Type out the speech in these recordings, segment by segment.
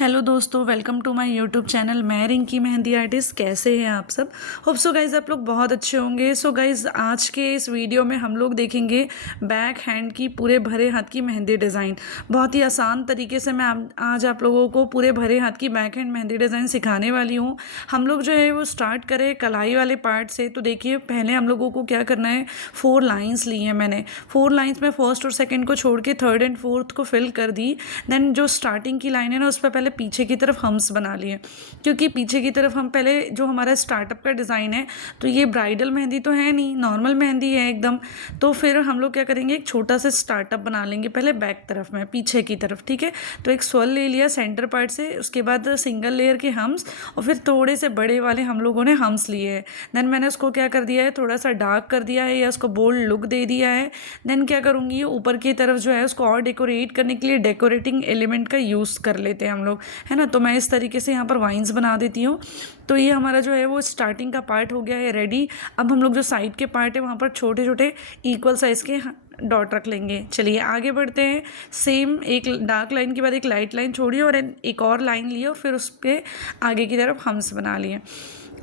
Hello दोस्तों, welcome to my YouTube channel. मैं Rinki mehndi artist. कैसे हैं आप सब? होप सो गाइज़ आप लोग बहुत अच्छे होंगे। सो गाइज़ आज के इस वीडियो में हम लोग देखेंगे बैक हैंड की पूरे भरे हाथ की मेहंदी डिज़ाइन। बहुत ही आसान तरीके से मैं आज आप लोगों को पूरे भरे हाथ की बैक हैंड मेहंदी डिज़ाइन सिखाने वाली हूँ। हम लोग जो है वो स्टार्ट करें कलाई वाले पार्ट से। तो देखिए पहले हम लोगों को क्या करना है, 4 लाइन्स ली हैं मैंने। 4 लाइन्स में फर्स्ट और सेकेंड को छोड़ के थर्ड एंड फोर्थ को फिल कर दी। देन जो स्टार्टिंग की लाइन है ना, उस पर पहले पीछे की तरफ हम्स बना लिए, क्योंकि पीछे की तरफ हम पहले जो हमारा स्टार्टअप का डिज़ाइन है, तो ये ब्राइडल मेहंदी तो है नहीं, नॉर्मल मेहंदी है एकदम। तो फिर हम लोग क्या करेंगे, एक छोटा सा स्टार्टअप बना लेंगे पहले बैक तरफ में, पीछे की तरफ। ठीक है, तो एक स्वर्ल ले लिया सेंटर पार्ट से, उसके बाद सिंगल लेयर के हम्स और फिर थोड़े से बड़े वाले हम लोगों ने हम्स लिए हैं। देन मैंने उसको क्या कर दिया है, थोड़ा सा डार्क कर दिया है या उसको बोल्ड लुक दे दिया है। देन क्या करूँगी, ऊपर की तरफ जो है उसको और डेकोरेट करने के लिए डेकोरेटिंग एलिमेंट का यूज़ कर लेते हैं हम लोग, है ना। तो मैं इस तरीके से यहाँ पर वाइन्स बना देती हूँ। तो ये हमारा जो है वो स्टार्टिंग का पार्ट हो गया है रेडी। अब हम लोग जो साइड के पार्ट है वहाँ पर छोटे छोटे इक्वल साइज़ के डॉट रख लेंगे। चलिए आगे बढ़ते हैं। सेम एक डार्क लाइन के बाद एक लाइट लाइन छोड़ी और एक और लाइन ली और फिर उस पर आगे की तरफ हम्स बना लिए।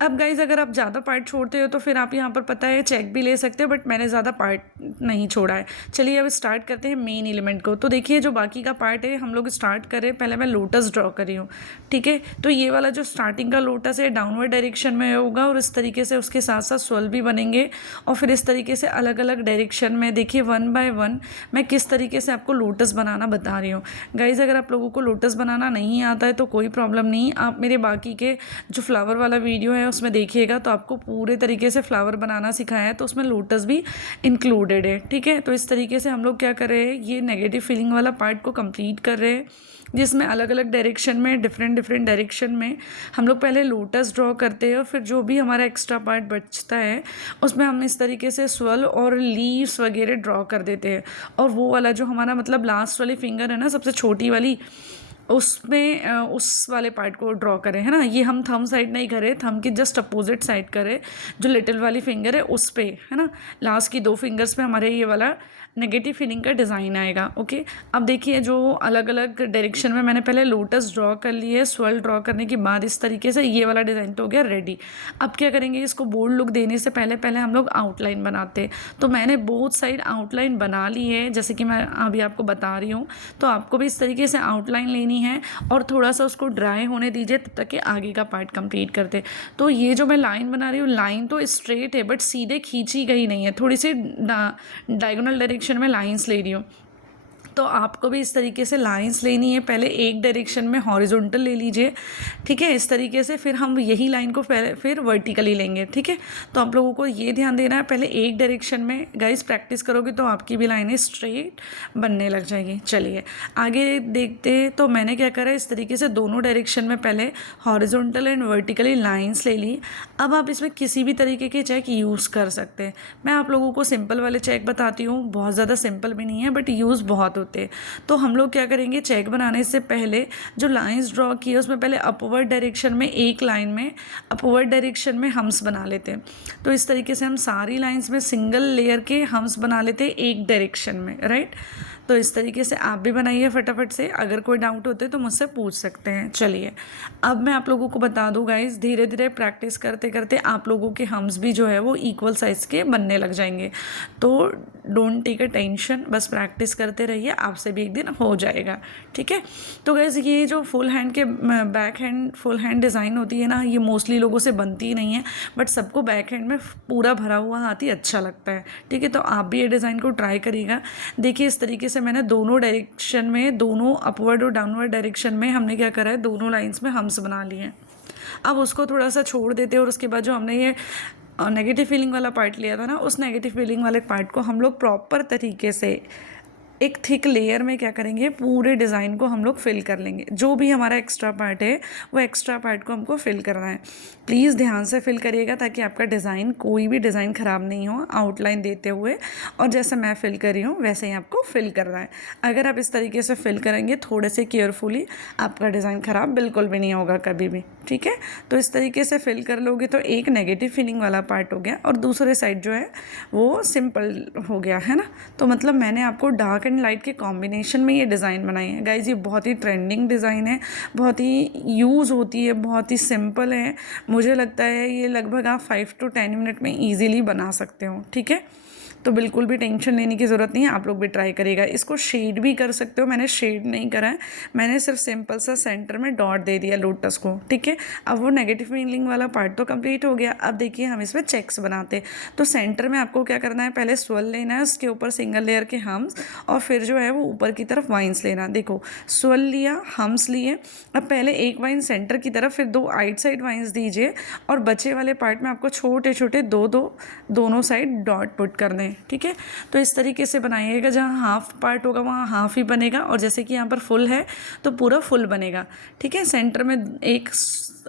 अब गाइज अगर आप ज़्यादा पार्ट छोड़ते हो तो फिर आप यहाँ पर पता है चेक भी ले सकते हो, बट मैंने ज़्यादा पार्ट नहीं छोड़ा है। चलिए अब स्टार्ट करते हैं मेन एलिमेंट को। तो देखिए जो बाकी का पार्ट है हम लोग स्टार्ट करें, पहले मैं लोटस ड्रॉ कर रही हूँ। ठीक है, तो ये वाला जो स्टार्टिंग का लोटस है डाउनवर्ड डायरेक्शन में होगा और इस तरीके से उसके साथ साथ स्वर्ल भी बनेंगे और फिर इस तरीके से अलग अलग डायरेक्शन में। देखिए 1 बाय 1 मैं किस तरीके से आपको लोटस बनाना बता रही हूँ। गाइज अगर आप लोगों को लोटस बनाना नहीं आता है तो कोई प्रॉब्लम नहीं, आप मेरे बाकी के जो फ्लावर वाला वीडियो है उसमें देखिएगा, तो आपको पूरे तरीके से फ्लावर बनाना सिखाया है, तो उसमें लोटस भी इंक्लूडेड है। ठीक है, तो इस तरीके से हम लोग क्या कर रहे हैं, ये नेगेटिव फीलिंग वाला पार्ट को कंप्लीट कर रहे हैं, जिसमें अलग अलग डायरेक्शन में डिफरेंट डायरेक्शन में हम लोग पहले लोटस ड्रॉ करते हैं और फिर जो भी हमारा एक्स्ट्रा पार्ट बचता है उसमें हम इस तरीके से स्वर्ल और लीव्स वगैरह ड्रॉ कर देते हैं। और वो वाला जो हमारा मतलब लास्ट वाली फिंगर है ना, सबसे छोटी वाली, उसमें उस वाले पार्ट को ड्रॉ करें, है ना। ये हम थंब साइड नहीं करें, थंब के जस्ट अपोजिट साइड करें, जो लिटिल वाली फिंगर है उस पे, है ना। लास्ट की 2 फिंगर्स पे हमारे ये वाला नेगेटिव फीलिंग का डिज़ाइन आएगा। ओके, अब देखिए जो अलग अलग डायरेक्शन में मैंने पहले लोटस ड्रॉ कर लिए, स्वर्ल ड्रॉ करने के बाद इस तरीके से ये वाला डिज़ाइन तो हो गया रेडी। अब क्या करेंगे, इसको बोल्ड लुक देने से पहले पहले हम लोग आउटलाइन बनाते हैं। तो मैंने बोथ साइड आउटलाइन बना ली है, जैसे कि मैं अभी आपको बता रही हूँ। तो आपको भी इस तरीके से आउटलाइन लेनी है और थोड़ा सा उसको ड्राई होने दीजिए तब तक कि आगे का पार्ट कंप्लीट करते। तो ये जो मैं लाइन बना रही हूँ, लाइन तो स्ट्रेट है बट सीधे खींची गई नहीं है, थोड़ी सी डायगोनल डायरेक्शन में लाइंस ले रही हूँ। तो आपको भी इस तरीके से लाइंस लेनी है, पहले एक डायरेक्शन में हॉरिजॉन्टल ले लीजिए। ठीक है, इस तरीके से फिर हम यही लाइन को फिर वर्टिकली लेंगे। ठीक है, तो आप लोगों को ये ध्यान देना है, पहले एक डायरेक्शन में। गाइस प्रैक्टिस करोगे तो आपकी भी लाइनें स्ट्रेट बनने लग जाएगी। चलिए आगे देखते हैं। तो मैंने क्या करा, इस तरीके से दोनों डायरेक्शन में पहले हॉरिजॉन्टल एंड वर्टिकली लाइन्स ले ली। अब आप इसमें किसी भी तरीके के चेक यूज़ कर सकते हैं। मैं आप लोगों को सिंपल वाले चेक बताती हूँ, बहुत ज़्यादा सिंपल भी नहीं है बट यूज़ बहुत होते। तो हम लोग क्या करेंगे, चेक बनाने से पहले जो लाइंस ड्रॉ की है उसमें पहले अपवर्ड डायरेक्शन में, एक लाइन में अपवर्ड डायरेक्शन में हम्स बना लेते हैं। तो इस तरीके से हम सारी लाइंस में सिंगल लेयर के हम्स बना लेते हैं एक डायरेक्शन में, राइट। तो इस तरीके से आप भी बनाइए फटाफट से। अगर कोई डाउट होते तो मुझसे पूछ सकते हैं। चलिए अब मैं आप लोगों को बता दूँ गाइस, धीरे धीरे प्रैक्टिस करते करते आप लोगों के हम्स भी जो है वो इक्वल साइज़ के बनने लग जाएंगे। तो डोंट टेक अ टेंशन, बस प्रैक्टिस करते रहिए, आपसे भी एक दिन हो जाएगा। ठीक है, तो गाइस ये जो फुल हैंड के back hand full hand design होती है ना, ये मोस्टली लोगों से बनती ही नहीं है, बट सबको बैक हैंड में पूरा भरा हुआ हाथ ही अच्छा लगता है। ठीक है, तो आप भी ये डिज़ाइन को ट्राई करिएगा। देखिए इस तरीके से मैंने दोनों डायरेक्शन में, दोनों अपवर्ड और डाउनवर्ड डायरेक्शन में हमने क्या करा है, दोनों लाइंस में हम्स बना लिए हैं। अब उसको थोड़ा सा छोड़ देते हैं और उसके बाद जो हमने ये नेगेटिव फीलिंग वाला पार्ट लिया था ना, उस नेगेटिव फीलिंग वाले पार्ट को हम लोग प्रॉपर तरीके से एक थिक लेयर में क्या करेंगे, पूरे डिज़ाइन को हम लोग फिल कर लेंगे। जो भी हमारा एक्स्ट्रा पार्ट है वो एक्स्ट्रा पार्ट को हमको फिल करना है। प्लीज़ ध्यान से फिल करिएगा ताकि आपका डिज़ाइन, कोई भी डिज़ाइन ख़राब नहीं हो आउटलाइन देते हुए। और जैसे मैं फिल कर रही हूँ वैसे ही आपको फिल करना है। अगर आप इस तरीके से फिल करेंगे थोड़े से केयरफुली, आपका डिज़ाइन ख़राब बिल्कुल भी नहीं होगा कभी भी। ठीक है, तो इस तरीके से फिल कर लोगे तो एक नेगेटिव फीलिंग वाला पार्ट हो गया और दूसरे साइड जो है वो सिंपल हो गया, है ना। तो मतलब मैंने आपको डार्क एंड लाइट के कॉम्बिनेशन में ये डिज़ाइन बनाई है गाइज। ये बहुत ही ट्रेंडिंग डिज़ाइन है, बहुत ही यूज़ होती है, बहुत ही सिंपल है। मुझे लगता है ये लगभग आप 5 to 10 मिनट में ईजिली बना सकते हो, ठीक है। तो बिल्कुल भी टेंशन लेने की ज़रूरत नहीं है, आप लोग भी ट्राई करिएगा। इसको शेड भी कर सकते हो, मैंने शेड नहीं करा है, मैंने सिर्फ सिंपल सा सेंटर में डॉट दे दिया लोटस को, ठीक है। अब वो नेगेटिव फीलिंग वाला पार्ट तो कंप्लीट हो गया। अब देखिए हम इसमें चेक्स बनाते। तो सेंटर में आपको क्या करना है, पहले स्वेल लेना है, उसके ऊपर सिंगल लेयर के हम्स, और फिर जो है वो ऊपर की तरफ वाइन्स लेना। देखो स्वेल लिया, हम्स लिए। अब पहले एक वाइन सेंटर की तरफ, फिर 2 आइट साइड वाइन्स दीजिए, और बचे वाले पार्ट में आपको छोटे छोटे दोनों साइड डॉट पुट करने हैं, ठीक है। तो इस तरीके से बनाइएगा, जहाँ हाफ पार्ट होगा वहाँ हाफ ही बनेगा, और जैसे कि यहाँ पर फुल है तो पूरा फुल बनेगा, ठीक है। सेंटर में एक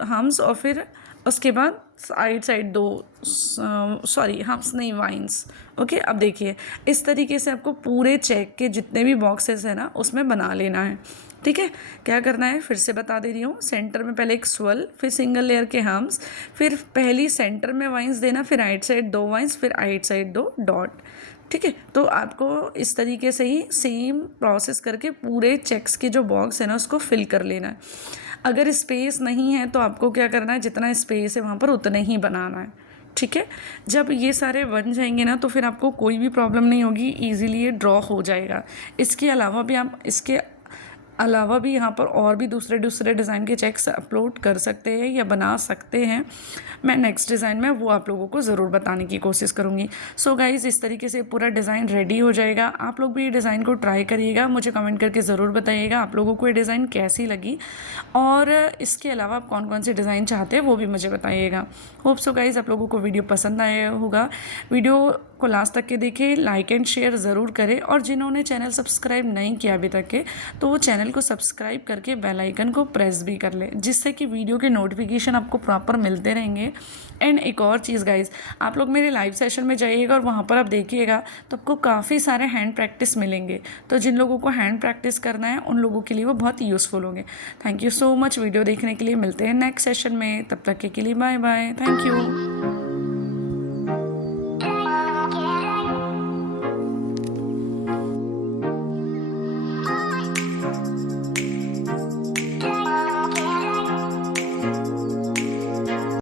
हम्स, और फिर उसके बाद साइड 2 हम्स नहीं, वाइन्स, ओके। अब देखिए इस तरीके से आपको पूरे चेक के जितने भी बॉक्सेस हैं ना उसमें बना लेना है, ठीक है। क्या करना है फिर से बता दे रही हूँ। सेंटर में पहले एक स्वेल, फिर सिंगल लेयर के हम्स, फिर पहली सेंटर में वाइन्स देना, फिर राइट साइड 2 वाइन्स, फिर राइट साइड 2 डॉट, ठीक है। तो आपको इस तरीके से ही सेम प्रोसेस करके पूरे चेक्स के जो बॉक्स है ना उसको फिल कर लेना है। अगर स्पेस नहीं है तो आपको क्या करना है, जितना स्पेस है वहाँ पर उतना ही बनाना है, ठीक है। जब ये सारे बन जाएंगे ना तो फिर आपको कोई भी प्रॉब्लम नहीं होगी, ईजिली ये ड्रॉ हो जाएगा। इसके अलावा भी यहाँ पर और भी दूसरे डिज़ाइन के चेक्स अपलोड कर सकते हैं या बना सकते हैं। मैं नेक्स्ट डिज़ाइन में वो आप लोगों को ज़रूर बताने की कोशिश करूँगी। सो गाइज़ इस तरीके से पूरा डिज़ाइन रेडी हो जाएगा। आप लोग भी ये डिज़ाइन को ट्राई करिएगा, मुझे कमेंट करके ज़रूर बताइएगा आप लोगों को ये डिज़ाइन कैसी लगी, और इसके अलावा आप कौन कौन सी डिज़ाइन चाहते हैं वो भी मुझे बताइएगा। होप सो गाइज़ आप लोगों को वीडियो पसंद आया होगा। वीडियो को लास्ट तक के देखें, लाइक एंड शेयर ज़रूर करें, और जिन्होंने चैनल सब्सक्राइब नहीं किया अभी तक के तो वो चैनल को सब्सक्राइब करके बेल आइकन को प्रेस भी कर लें, जिससे कि वीडियो के नोटिफिकेशन आपको प्रॉपर मिलते रहेंगे। एंड एक और चीज़ गाइज, आप लोग मेरे लाइव सेशन में जाइएगा और वहाँ पर आप देखिएगा तो आपको काफ़ी सारे हैंड प्रैक्टिस मिलेंगे। तो जिन लोगों को हैंड प्रैक्टिस करना है उन लोगों के लिए वो बहुत यूज़फुल होंगे। Thank you so much video देखने के लिए। मिलते हैं नेक्स्ट सेशन में, तब तक के लिए बाय बाय, थैंक यू।